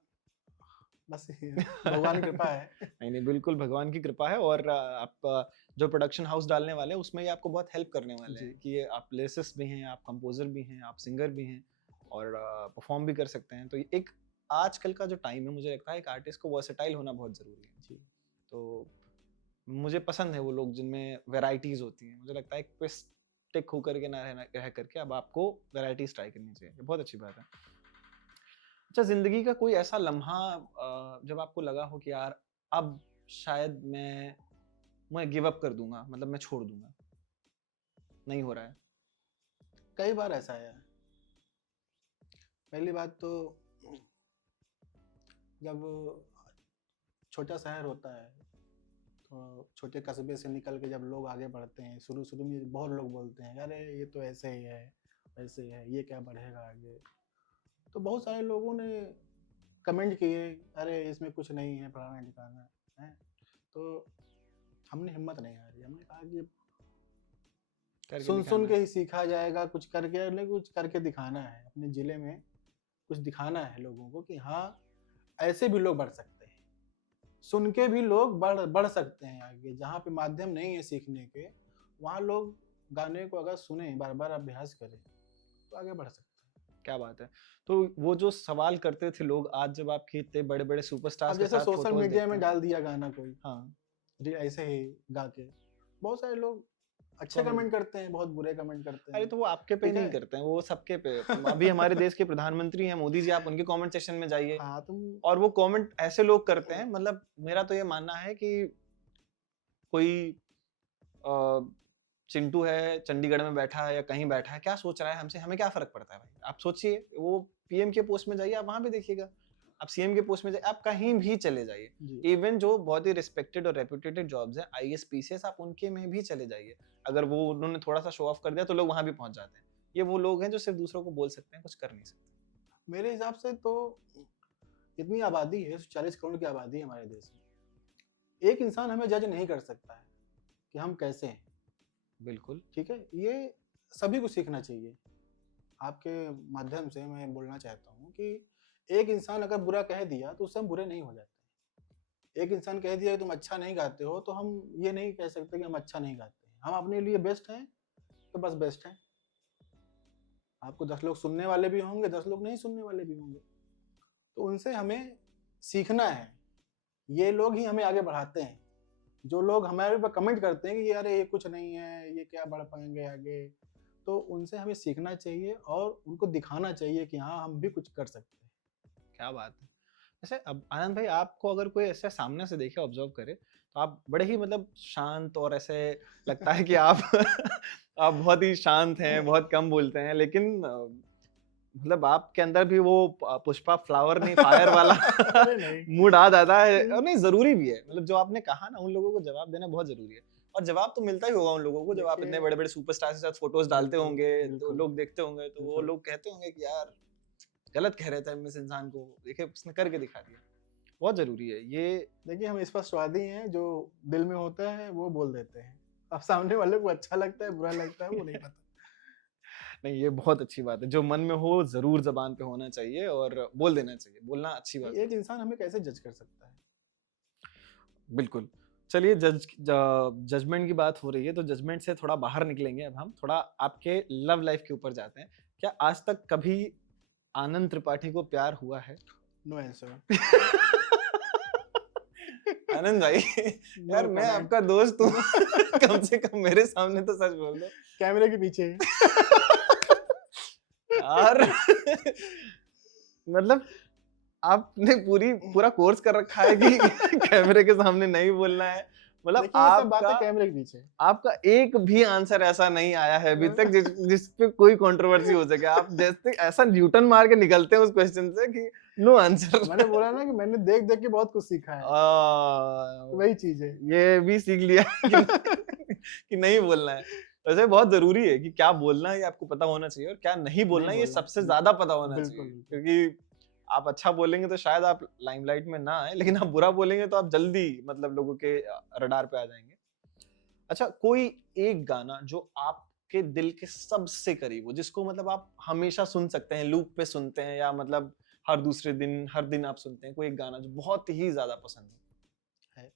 बस ये भगवान की कृपा है। नहीं, नहीं, बिल्कुल भगवान की कृपा है और आप जो प्रोडक्शन हाउस डालने वाले हैं उसमें ये आपको बहुत हेल्प करने वाले हैं जी, कि ये आप लिरिसिस्ट भी हैं, आप कंपोज़र भी हैं, आप सिंगर भी हैं और परफ़ॉर्म भी कर सकते हैं। तो ये एक आजकल का जो टाइम है मुझे लगता है एक आर्टिस्ट को वर्सेटाइल होना बहुत ज़रूरी है। जी। तो मुझे पसंद है वो लोग जिनमें वैराइटीज़ होती हैं। मुझे लगता है एक पे स्टिक होकर के ना रह करके अब आपको वैराइटीज़ ट्राई करनी चाहिए। ये बहुत अच्छी बात है। अच्छा ज़िंदगी का कोई ऐसा लम्हा जब आपको लगा हो कि यार अब शायद मैं गिव अप कर दूँगा मतलब मैं छोड़ दूँगा, नहीं हो रहा है। कई बार ऐसा आया है। पहली बात तो जब छोटा शहर होता है, तो छोटे कस्बे से निकल के जब लोग आगे बढ़ते हैं, शुरू-शुरू में बहुत लोग बोलते हैं, "अरे! ये तो ऐसे ही है, वैसे ही है, ये क्या बढ़ेगा आगे?" तो बहुत सारे लोगों ने कमेंट किए, "अरे! इसमें कुछ नहीं है, फलाना-ढिकाना" हैं? तो हमने हिम्मत नहीं हारी, हमने कहा कि करके सुन-सुन दिखाना के है। ही सीखा जाएगा, कुछ करके नहीं कुछ करके दिखाना है। अपने ज़िले में कुछ दिखाना है लोगों को कि हाँ, ऐसे भी लोग बढ़ सकते हैं। सुन के भी लोग बढ़ बढ़ सकते हैं आगे। जहाँ पे माध्यम नहीं है सीखने के, वहाँ लोग गाने को अगर सुनें, बार-बार अभ्यास करें, तो आगे बढ़ सकते हैं। क्या बात है। तो वो जो सवाल करते थे लोग, आज जब आपके इतने बड़े-बड़े अब सुपरस्टार्स के जैसे साथ सोशल फोटोज़ मीडिया देखते में हैं। डाल दिया गाना कोई, हाँ, ऐसे ही गा के, बहुत सारे लोग अच्छे कमेंट। कमेंट करते हैं, बहुत बुरे कमेंट करते अरे हैं, तो वो आपके पे ठीक नहीं है? करते हैं, वो सबके पे। अभी हमारे देश के प्रधानमंत्री हैं मोदी जी, आप उनके कमेंट सेक्शन में जाइए हाँ, तुम और वो कमेंट ऐसे लोग करते हैं, मतलब मेरा तो ये मानना है कि कोई अ, चिंटू है, चंडीगढ़ में बैठा है या कहीं बैठा है, क्या सोच रहा है हमसे, हमें क्या फ़र्क पड़ता है भाई? आप सोचिए, वो पीएम के पोस्ट में जाइए, आप वहाँ पे देखिएगा। आप सीएम के पोस्ट में जाइए, आप कहीं भी चले जाइए। जी, इवन जो बहुत ही रिस्पेक्टेड और रेप्यूटेड जॉब्स हैं, आईएएस, पीसीएस, आप उनके में भी चले जाइए। अगर वो उन्होंने थोड़ा-सा शो ऑफ कर दिया, तो लोग वहाँ भी पहुँच जाते हैं। ये वो लोग हैं जो सिर्फ़ दूसरों को बोल सकते हैं, कुछ कर नहीं सकते। मेरे हिसाब से तो इतनी आबादी है, 40 करोड़ की आबादी है हमारे देश में। एक इंसान हमें जज नहीं कर सकता है कि हम कैसे हैं, बिल्कुल, ठीक है? ये सभी को सीखना चाहिए। आपके माध्यम से मैं बोलना चाहता हूँ कि एक इंसान अगर बुरा कह दिया तो उससे हम बुरे नहीं हो जाते। एक इंसान कह दिया कि तुम अच्छा नहीं गाते हो तो हम ये नहीं कह सकते कि हम अच्छा नहीं गाते हैं। हम अपने लिए बेस्ट हैं तो बस बेस्ट हैं। आपको 10 लोग सुनने वाले भी होंगे, 10 लोग नहीं सुनने वाले भी होंगे। तो उनसे हमें सीखना है। ये लोग ही हमें आगे बढ़ाते हैं। जो लोग हमारे ऊपर कमेंट करते हैं कि यार ये कुछ नहीं है, ये क्या बढ़ पाएँगे आगे, तो उनसे हमें सीखना चाहिए और उनको दिखाना चाहिए कि हाँ, हम भी कुछ कर सकते हैं। क्या बात है। वैसे अब आनंद भाई, आपको अगर कोई ऐसे सामने से देखे, ऑब्जर्व करे, तो आप बड़े ही मतलब शांत और ऐसे लगता है कि आप आप बहुत ही शांत हैं, बहुत कम बोलते हैं, लेकिन मतलब आपके अंदर भी वो पुष्पा फ्लावर नहीं, फायर वाला अरे नहीं। मूड आ जाता है, हुँ, और नहीं ज़रूरी भी है। मतलब जो आपने कहा ना, उन लोगों को जवाब देना बहुत ज़रूरी है, और जवाब तो मिलता ही होगा उन लोगों को जब आप इतने देखिए बड़े-बड़े सुपरस्टार के साथ फ़ोटोज़ डालते बिल्कुल, होंगे, तो बिल्कुल, लोग देखते होंगे, तो वो बिल्कुल। लोग कहते होंगे कि यार गलत कह रहे थे हम इस इंसान को, देखिए उसने करके दिखा दिया। बहुत ज़रूरी है ये। देखिए हम स्पष्टवादी हैं, जो दिल में होता है वो बोल देते हैं। अब सामने वाले को अच्छा लगता है, बुरा लगता है वो नहीं पता। नहीं, ये बहुत अच्छी बात है। जो मन में हो ज़रूर ज़बान पे होना चाहिए और बोल देना चाहिए। बोलना अच्छी कि बात है। एक इंसान हमें कैसे जज कर सकता है? बिल्कुल। चलिए, जजमेंट की बात हो रही है, तो जजमेंट से थोड़ा बाहर निकलेंगे अब हम। थोड़ा आपके लव लाइफ़ के ऊपर जाते हैं। क्या आज तक कभी आनंद त्रिपाठी को प्यार हुआ है? No answer. आनंद भाई, नो यार मैं कमेंट। आपका दोस्त हूँ। नो कम से कम मेरे सामने तो सच बोल दो। कैमरे के पीछे। यार, मतलब आपने पूरा कोर्स कर रखा है कि कैमरे के सामने नहीं बोलना है। मतलब देखिए ये सब बातें कैमरे के पीछे। आपका एक भी आंसर ऐसा नहीं आया है अभी तक जिस पे कोई कंट्रोवर्सी हो सके। आप जैसे ऐसा न्यूटन मार के निकलते हैं उस क्वेश्चन से कि नो आंसर। मैंने बोला ना कि मैंने देख-देख के बहुत कुछ सीखा है। वही चीज़ है। ये भी सीख लिया कि नहीं बोलना है। वैसे बहुत ज़रूरी है कि क्या बोलना है ये आपको पता होना चाहिए, और क्या नहीं नहीं बोलना है ये बोलना। सबसे ज़्यादा पता होना बिल्कुल, चाहिए। बिल्कुल। क्योंकि आप अच्छा बोलेंगे तो शायद आप लाइमलाइट में ना आए, लेकिन आप बुरा बोलेंगे तो आप जल्दी मतलब लोगों के रडार पे आ जाएँगे। अच्छा, कोई एक गाना जो आपके दिल के सबसे करीब हो, जिसको मतलब आप हमेशा सुन सकते हैं, लूप पे सुनते हैं, या मतलब हर दूसरे दिन, हर दिन आप सुनते हैं, कोई एक गाना जो बहुत ही ज़्यादा पसंद है, है। यही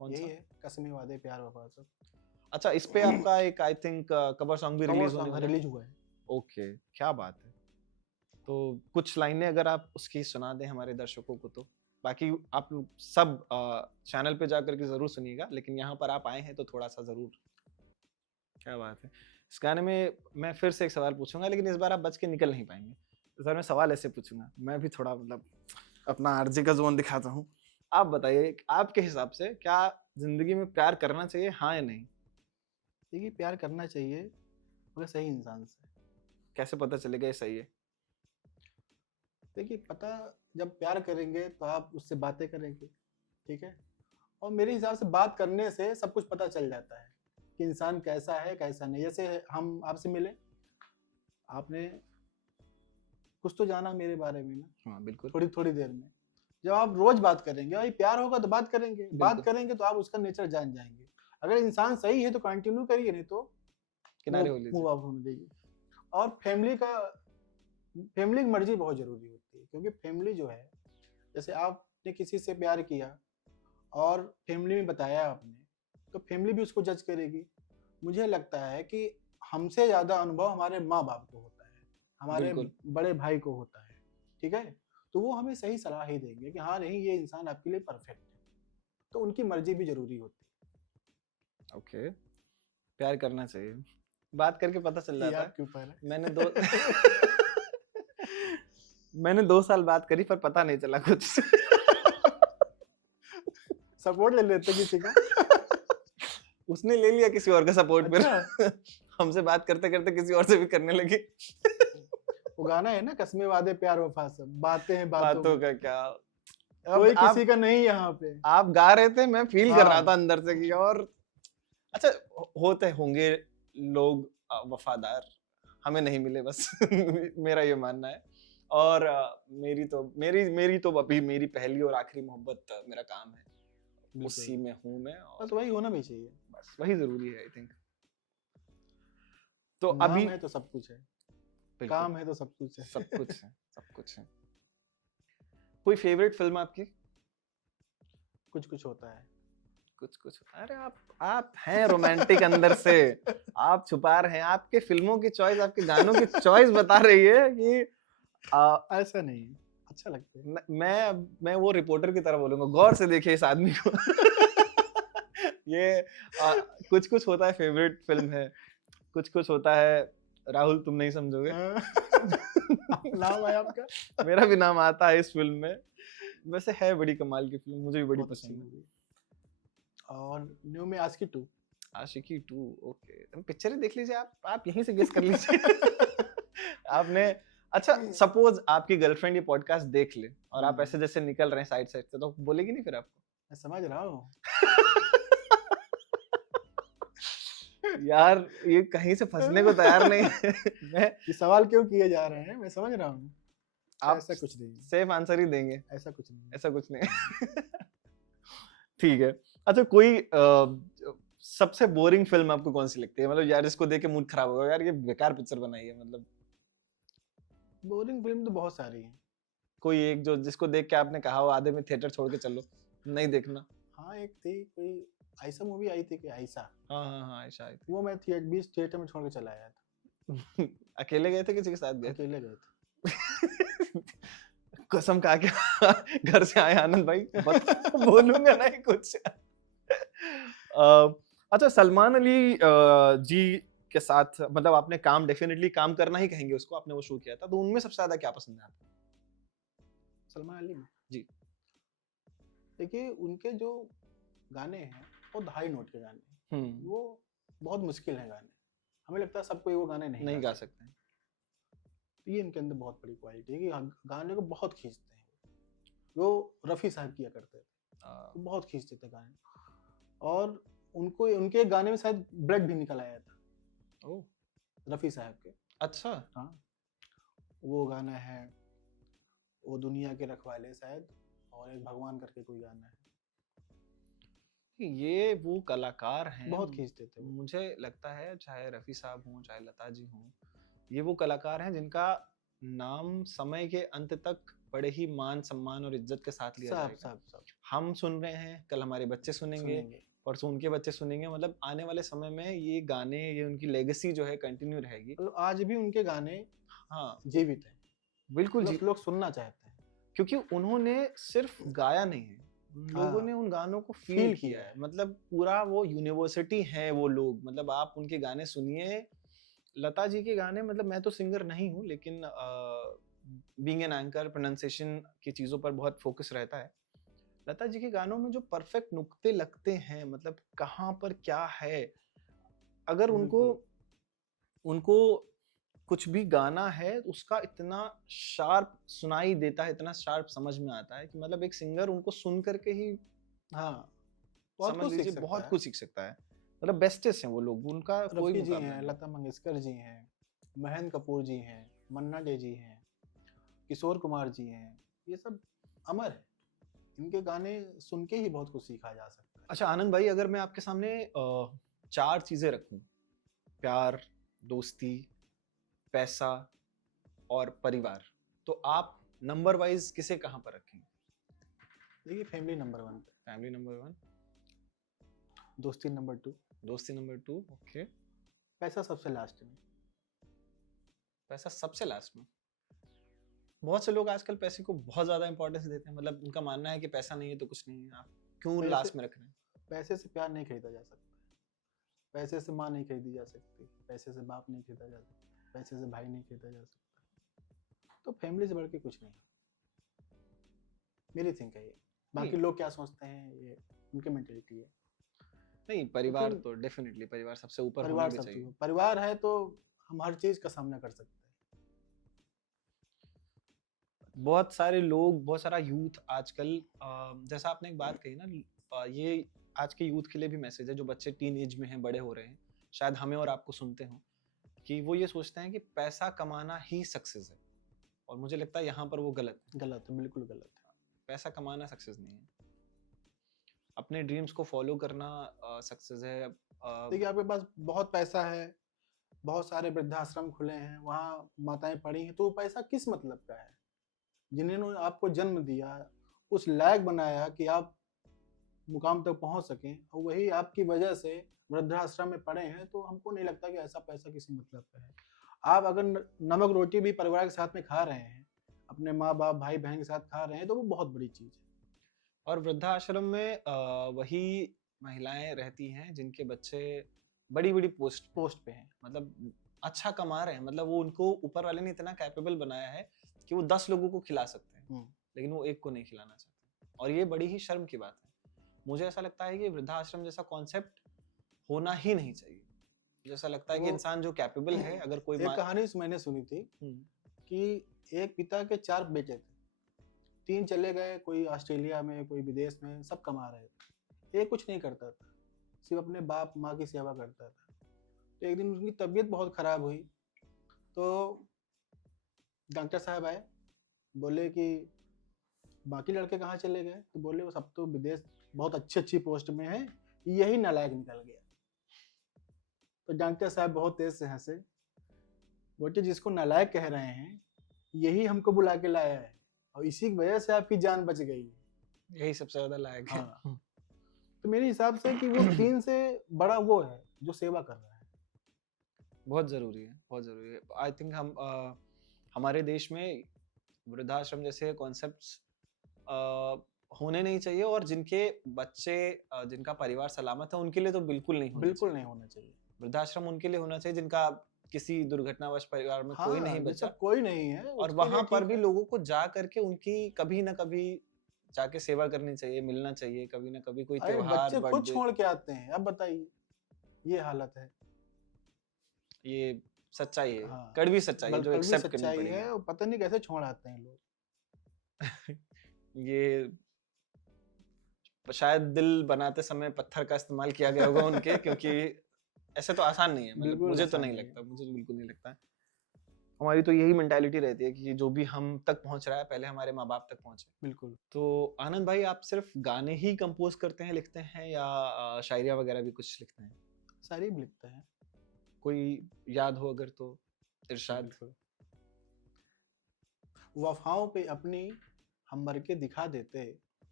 कौन-सा? है, कसमें वादे प्यार वफा सब। अच्छा, इस पे आपका एक आई थिंक कवर सॉन्ग भी कवर रिलीज़ होने सॉन्ग वाला है। रिलीज़ हुआ है। ओके, क्या बात है। तो कुछ लाइनें अगर आप उसकी सुना दें हमारे दर्शकों को तो। बाकी आप लोग सब चैनल पे जाकर के ज़रूर सुनिएगा, लेकिन यहाँ पर आप आए हैं तो थोड़ा-सा ज़रूर। क्या बात है। इस गाने में मैं फिर से एक सवाल पूछूँगा, लेकिन इस बार आप बच के निकल नहीं पाएँगे। इस बार मैं सवाल ऐसे पूछूँगा, मैं भी थोड़ा मतलब अपना आरजे का ज़ोन दिखाता हूँ। आप बताइए कि आपके हिसाब से क्या ज़िंदगी में प्यार करना चाहिए, हाँ या नहीं? देखिए प्यार करना चाहिए मगर सही इंसान से। कैसे पता चलेगा ये सही है? देखिए पता जब प्यार करेंगे तो आप उससे बातें करेंगे, ठीक है? और मेरे हिसाब से बात करने से सब कुछ पता चल जाता है कि इंसान कैसा है, कैसा नहीं। जैसे हम आपसे मिले, आपने कुछ तो जाना मेरे बारे में ना, हाँ, बिल्कुल, थोड़ी-थोड़ी देर में। जब आप रोज़ बात करेंगे, भाई प्यार होगा तो बात बिल्कुल। करेंगे तो आप उसका नेचर जान जाएँगे। अगर इंसान सही है तो कंटिन्यू करिए, नहीं तो किनारे मूव हो लीजिए। मूव ऑफ होने दीजिए। और फैमिली की मर्ज़ी बहुत ज़रूरी होती है, क्योंकि फैमिली जो है, जैसे आपने किसी से प्यार किया और फैमिली में बताया आपने, तो फैमिली भी उसको जज करेगी। मुझे लगता है कि हमसे ज़्यादा अनुभव हमारे माँ-बाप को होता है। हमारे बिल्कुल। बड़े भाई को होता है, ठीक है, तो वो हमें सही सलाह ही देंगे कि हाँ नहीं ये इंसान आपके लिए परफेक्ट है, तो उनकी मर्जी भी जरूरी होती ओके, प्यार करना चाहिए, बात करके पता चल है। ये जाता है। आपके ऊपर है। मैंने दो मैंने 2 साल बात करी पर पता नहीं चला कुछ। सपोर्ट ले लेते किसी का। उसने ले लिया किसी और का सपोर्ट फिर। अच्छा। हमसे बात करते करते किसी और से भी करने लगी। वो गाना है ना, कसमें वादे प्यार वफा सब बातें हैं बातों बातों में, का क्या, अब कोई किसी आप का नहीं यहाँ पे। गा रहे थे, मैं फील कर रहा था हाँ अंदर से कि और अच्छा होते होंगे लोग वफादार, हमें नहीं मिले बस। मेरा ये मानना है। और मेरी तो अभी मेरी पहली और आखिरी मोहब्बत मेरा काम है, उसी बिल्कुल, में हूँ मैं, और बस वही होना भी चाहिए। बस वही जरूरी है आई थिंक। तो अभी नाम है तो सब कुछ है, बिल्कुल काम है तो सब कुछ है। सब कुछ है, सब कुछ है। कोई फेवरेट फिल्म आपकी? कुछ कुछ होता है। कुछ कुछ, अरे आप हैं रोमांटिक अंदर से, आप छुपा रहे हैं, आपके फिल्मों की चॉइस, आपके गानों की चॉइस बता रही है कि आ, ऐसा नहीं है, अच्छा लगता है। मैं वो रिपोर्टर की तरह बोलूंगा, गौर से देखिए इस आदमी को। ये कुछ कुछ होता है फेवरेट फिल्म है, कुछ कुछ होता है राहुल तुम नहीं समझोगे। नाम है आपका। मेरा भी नाम आता है इस फिल्म में। वैसे है बड़ी कमाल की फिल्म, मुझे भी बड़ी बहुत अच्छी पसंद है। मूवी। और न्यू में आस्की 2। आशिकी 2, ओके, पिक्चर ही देख लीजिए, आप यहीं से गेस कर लीजिए। आपने अच्छा, सपोज आपकी गर्लफ्रेंड ये पॉडकास्ट देख ले और आप ऐसे जैसे निकल रहे हैं साइड साइड से, तो बोलेगी नहीं फिर आपको? मैं समझ रहा हूँ। यार ये कहीं से फंसने को तैयार नहीं है। मैं ये सवाल क्यों किए जा रहे हैं, मैं समझ रहा हूँ। आप ऐसा कुछ नहीं है, सेफ आंसर ही देंगे, ऐसा कुछ नहीं है। ऐसा कुछ नहीं है। ठीक है। अच्छा कोई सबसे बोरिंग फिल्म आपको कौन सी लगती है, मतलब यार इसको देख के मूड खराब होगा, यार ये बेकार पिक्चर बनाई है, मतलब बोरिंग फिल्म तो बहुत सारी है। कोई एक जो जिसको देख के आपने कहा हो आधे में थिएटर छोड़ के चलो, नहीं देखना? हाँ एक थी कोई, ऐसा मूवी आई थी कि ऐसा, हाँ हाँ हाँ, शायद। वो मैं थिएटर में छोड़ के चला आया था। अकेले गए थे किसी के साथ गए अकेले गए थे। थे? कसम खा के घर से आए आनंद भाई, बोलूंगा नहीं कुछ। अच्छा सलमान अली जी के साथ मतलब आपने काम, डेफिनेटली काम करना ही कहेंगे उसको, आपने वो शो किया था, तो उनमें सबसे ज्यादा क्या पसंद है आपको? सलमान अली में जी। देखिए उनके जो गाने हैं वो 2.5 नोट के गाने हैं, वो बहुत मुश्किल है गाने, हमें लगता है सब कोई वो गाने नहीं नहीं गा गा सकते हैं। सकते। ये इनके अंदर बहुत बड़ी क्वालिटी है कि गाने को बहुत खींचते हैं। जो रफ़ी साहब किया करते थे, वो बहुत खींचते थे गाने। और उनको उनके गाने में शायद ब्लड भी निकल आया था, ओह रफ़ी साहब के। अच्छा, हाँ, वो गाना है वो दुनिया के रखवाले शायद, और एक भगवान करके कोई गाना है, ये वो कलाकार हैं, बहुत खींचते थे वो। मुझे लगता है चाहे रफी साहब हों चाहे लता जी हों, ये वो कलाकार हैं जिनका नाम समय के अंत तक बड़े ही मान सम्मान और इज्जत के साथ लिया सब जाएगा। सब सब हम सुन रहे हैं, कल हमारे बच्चे सुनेंगे, सुनेंगे। परसों उनके बच्चे सुनेंगे, मतलब आने वाले समय में ये गाने, ये उनकी लेगेसी जो है कंटिन्यू रहेगी। मतलब आज भी उनके गाने हाँ जीवित हैं, बिल्कुल जी, मतलब लोग सुनना चाहते हैं। क्योंकि उन्होंने सिर्फ गाया नहीं है, उन लोगों हाँ, ने उन गानों को फील फील किया किया है, है। मतलब पूरा वो यूनिवर्सिटी है वो लोग, मतलब आप उनके गाने सुनिए। लता जी के गाने, मतलब मैं तो सिंगर नहीं हूँ लेकिन बीइंग एन एंकर प्रोनाउंसिएशन की चीज़ों पर बहुत फोकस रहता है। लता जी के गानों में जो परफेक्ट नुक्ते लगते हैं, मतलब कहाँ पर क्या है, अगर उनको बिल्कुल। उनको कुछ भी गाना है उसका इतना शार्प सुनाई देता है, इतना शार्प समझ में आता है कि मतलब एक सिंगर उनको सुन करके ही हाँ, बहुत समझ कुछ सीख लीजिए सकता बहुत है। कुछ सीख सकता है। मतलब बेस्टेस्ट हैं वो लोग, उनका कोई रफ़ी जी मुकाबला हैं, नहीं। लता मंगेशकर जी हैं, महेंद्र कपूर जी हैं, मन्ना डे जी हैं, किशोर कुमार जी हैं, ये सब अमर हैं। इनके गाने सुन के ही बहुत कुछ सीखा जा सकता है। अच्छा आनंद भाई, अगर मैं आपके सामने 4 चीजें रखूं, प्यार, दोस्ती, पैसा और परिवार, तो आप नंबर वाइज किसे कहाँ पर रखेंगे? देखिए फैमिली नंबर 1 पे, फैमिली नंबर 1, दोस्ती नंबर 2, दोस्ती नंबर 2, ओके, पैसा सबसे लास्ट में। पैसा सबसे लास्ट में। बहुत से लोग आजकल पैसे को बहुत ज्यादा इंपॉर्टेंस देते हैं, मतलब उनका मानना है कि पैसा नहीं है तो कुछ नहीं है, आप क्यों पैसे लास्ट में रख रहे हैं। पैसे से प्यार नहीं खरीदा जा सकता, पैसे से माँ नहीं खरीदी जा सकती, पैसे से बाप नहीं खरीदा जा सकता, पैसे से भाई नहीं खरीदा जा सकता। तो फैमिली से बढ़ के कुछ नहीं, मेरी थिंक है ये। बाकी नहीं लोग क्या सोचते हैं ये उनकी मेंटेलिटी है। नहीं, परिवार लेकिन तो डेफिनेटली, परिवार सबसे ऊपर होना परिवार भी सब चाहिए। चीज़, परिवार है तो हम हर चीज का सामना कर सकते हैं। बहुत सारे लोग, बहुत सारा यूथ आजकल, जैसा आपने एक बात कही ना, ये आज के यूथ के लिए भी मैसेज है, जो बच्चे टीन एज में हैं, बड़े हो रहे हैं, शायद हमें और आपको सुनते हो, कि वो ये सोचते हैं कि पैसा कमाना ही सक्सेस है, और मुझे लगता है यहाँ पर वो गलत है। गलत है, बिल्कुल गलत है। पैसा कमाना सक्सेस नहीं है, अपने ड्रीम्स को फॉलो करना सक्सेस है। देखिए आपके पास बहुत पैसा है, बहुत सारे वृद्धाश्रम खुले हैं, वहाँ माताएं पड़ी हैं, तो वो पैसा किस मतलब का है? जिन्होंने आपको जन्म दिया, उस लायक बनाया कि आप मुकाम तक पहुंच सकें, और वही आपकी वजह से वृद्धाश्रम में पड़े हैं, तो हमको नहीं लगता कि ऐसा पैसा किसी मतलब का है। आप अगर नमक रोटी भी परिवार के साथ में खा रहे हैं, अपने माँ बाप भाई बहन के साथ खा रहे हैं, तो वो बहुत बड़ी चीज है। और वृद्धाश्रम में वही महिलाएं रहती हैं जिनके बच्चे बड़ी बड़ी पोस्ट पे हैं, मतलब अच्छा कमा रहे हैं, मतलब वो उनको ऊपर वाले ने इतना कैपेबल बनाया है कि वो 10 लोगों को खिला सकते हैं, लेकिन वो एक को नहीं खिलाना चाहते, और ये बड़ी ही शर्म की बात है। मुझे ऐसा लगता है कि वृद्धाश्रम जैसा कॉन्सेप्ट होना ही नहीं चाहिए। जैसा लगता है कि वो इंसान जो कैपेबल है, अगर कोई एक कहानी मैंने सुनी थी कि एक पिता के 4 बेटे थे, 3 चले गए, कोई ऑस्ट्रेलिया में, कोई विदेश में, सब कमा रहे थे, एक कुछ नहीं करता था, सिर्फ अपने बाप माँ की सेवा करता था। तो एक दिन उनकी तबीयत बहुत खराब हुई, तो डॉक्टर साहब आए, बोले कि बाकी लड़के कहाँ चले गए? तो बोले वो सब तो विदेश बहुत अच्छी पोस्ट में है, यही नालायक निकल गया। तो डॉक्टर साहब बहुत तेज से हंसे, बोले जिसको नालायक कह रहे हैं, यही हमको बुला के लाया है, और इसी की वजह से आपकी जान बच गई है। यही सबसे ज्यादा लायक है। हाँ। तो मेरे हिसाब से कि वो 3 से बड़ा वो है जो सेवा कर रहा है। बहुत जरूरी है, बहुत जरूरी है। आई थिंक हम हमारे देश में वृद्धाश्रम जैसे कॉन्सेप्ट्स होने नहीं चाहिए, और जिनके बच्चे, जिनका परिवार सलामत है, उनके लिए तो बिल्कुल नहीं होना बिल्कुल चाहिए। नहीं होना चाहिए। वृद्धाश्रम उनके लिए होना चाहिए जिनका किसी दुर्घटनावश परिवार में कोई नहीं जैसे बचा, कोई नहीं है और उसके लिए वहां पर ठीक भी है। लोगों को जा करके उनकी कभी ना कभी जाके सेवा करनी चाहिए, मिलना चाहिए, कभी ना कभी कोई अरे त्योहार, बच्चे खुद बर्थडे। छोड़ के आते हैं, अब बताइए, ये हालत है। ये सच्चाई है, हाँ, कड़वी सच्चाई है, जो कड़वी एक्सेप्ट करनी सच्चाई है, पड़ेगी। और पता नहीं कैसे छोड़ आते हैं लोग। ये शायद दिल बनाते समय पत्थर का इस्तेमाल किया गया होगा उनके, क्योंकि ऐसे तो आसान नहीं है, मतलब बिल्कुल मुझे तो आसान नहीं नहीं है। लगता, मुझे तो बिल्कुल नहीं लगता। हमारी तो यही मेंटालिटी रहती है कि जो भी हम तक पहुंच रहा है, पहले हमारे माँ बाप तक पहुंचे। बिल्कुल। तो आनंद भाई, आप सिर्फ गाने ही कंपोज करते हैं, लिखते हैं, या शायरिया वगैरह भी कुछ लिखते हैं? सारी भी लिखते हैं। कोई याद हो अगर तो जी, इरशाद। बिल्कुल। वफाओं पे अपनी हम मर के दिखा देते,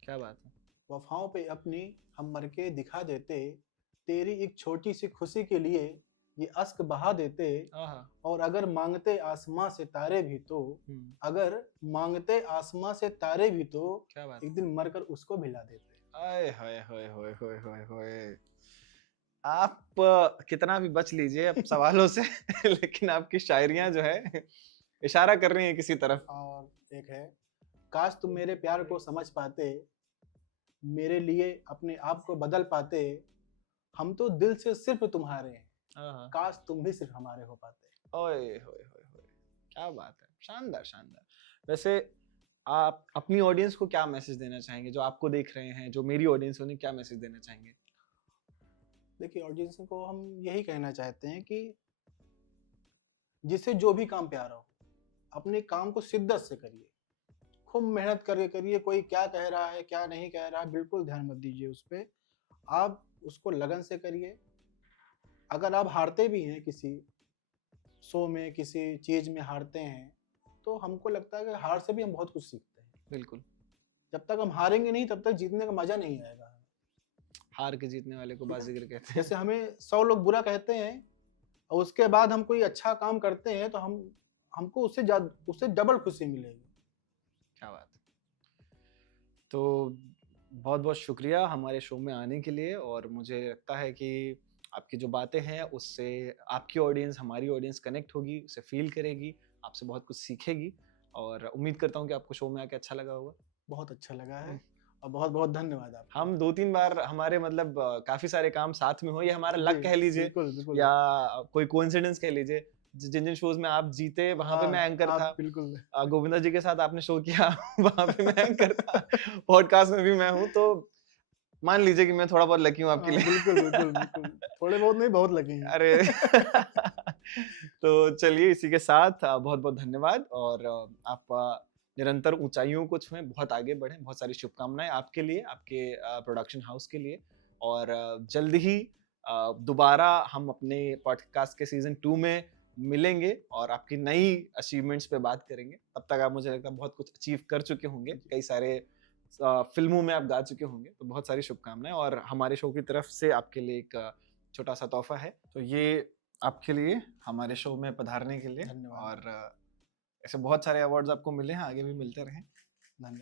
क्या बात है। वफाओं पे अपनी हम मर के दिखा देते, तेरी एक छोटी सी खुशी के लिए ये अश्क बहा देते, आहा। और अगर मांगते आसमां से तारे भी तो, हम्म, अगर मांगते आसमां से तारे भी तो, क्या बात एक है। दिन मरकर उसको भिला देते। आए हाय हाय हाय हाय हाय हाय। आप कितना भी बच लीजिए अब सवालों से लेकिन आपकी शायरियां जो है इशारा कर रही हैं किसी तरफ। और एक है, काश तुम मेरे प्यार को समझ पाते, मेरे लिए अपने आप को बदल पाते, हम तो दिल से सिर्फ तुम्हारे हैं, आहा। काश तुम भी सिर्फ हमारे हो पाते। ओए होए होए होए, क्या बात है, शानदार शानदार। वैसे आप अपनी ऑडियंस को क्या मैसेज देना चाहेंगे, जो आपको देख रहे हैं, जो मेरी ऑडियंस है, उन्हें क्या मैसेज देना चाहेंगे? देखिए ऑडियंस को हम यही कहना चाहते हैं कि जिसे जो भी काम प्यारा हो, अपने काम को शिद्दत से करिए, खूब मेहनत करके करिए। कोई क्या कह रहा है क्या नहीं कह रहा है, बिल्कुल ध्यान मत दीजिए उस पर, आप उसको लगन से करिए। अगर आप हारते भी हैं किसी शो में, किसी चीज में हारते हैं, तो हमको लगता है कि हार से भी हम बहुत कुछ सीखते हैं। बिल्कुल। जब तक हम हारेंगे नहीं, तब तक जीतने का मजा नहीं आएगा। हार के जीतने वाले को ठीक है, बाजीगर कहते हैं। जैसे हमें 100 लोग बुरा कहते हैं, और उसके बाद हम कोई अच्छा काम करते हैं, तो हम हमको उससे डबल खुशी मिलेगी। क्या बात है। तो बहुत बहुत शुक्रिया हमारे शो में आने के लिए, और मुझे लगता है कि आपकी जो बातें हैं उससे आपकी ऑडियंस, हमारी ऑडियंस कनेक्ट होगी, उसे फील करेगी, आपसे बहुत कुछ सीखेगी, और उम्मीद करता हूँ कि आपको शो में आके अच्छा लगा होगा। बहुत अच्छा लगा है और बहुत बहुत धन्यवाद आपका। हम 2-3 बार हमारे मतलब काफ़ी सारे काम साथ में हुए, ये हमारा लक जी, कह लीजिए बिल्कुल, बिल्कुल। या कोई कोइंसिडेंस कह लीजिए। जिन-जिन शोज़ में आप जीते वहाँ पे मैं हाँ, एंकर था। आप बिल्कुल। गोविंदा जी के साथ आपने शो किया वहाँ पे मैं एंकर था। पॉडकास्ट में भी मैं हूँ, तो मान लीजिए कि मैं थोड़ा बहुत लकी हूँ आपके हाँ, लिए। बिल्कुल, बिल्कुल, बिल्कुल। थोड़े बहुत नहीं, बहुत लकी हैं। अरे! तो चलिए इसी के साथ बहुत-बहुत धन्यवाद, और आप निरंतर ऊँचाइयों को छुएँ, बहुत आगे बढ़ें, बहुत सारी शुभकामनाएँ आपके लिए, आपके प्रोडक्शन हाउस के लिए, और जल्द ही दोबारा हम अपने पॉडकास्ट के सीज़न 2 में मिलेंगे और आपकी नई अचीवमेंट्स पे बात करेंगे। तब तक आप, मुझे लगता है, बहुत कुछ अचीव कर चुके होंगे, जी। कई सारे फ़िल्मों में आप गा चुके होंगे, तो बहुत सारी शुभकामनाएँ, और हमारे शो की तरफ से आपके लिए एक छोटा-सा तोहफ़ा है। तो ये आपके लिए, हमारे शो में पधारने के लिए, धन्यवाद, और ऐसे बहुत सारे अवार्ड्स आपको मिले हैं, आगे भी मिलते रहें। धन्यवाद।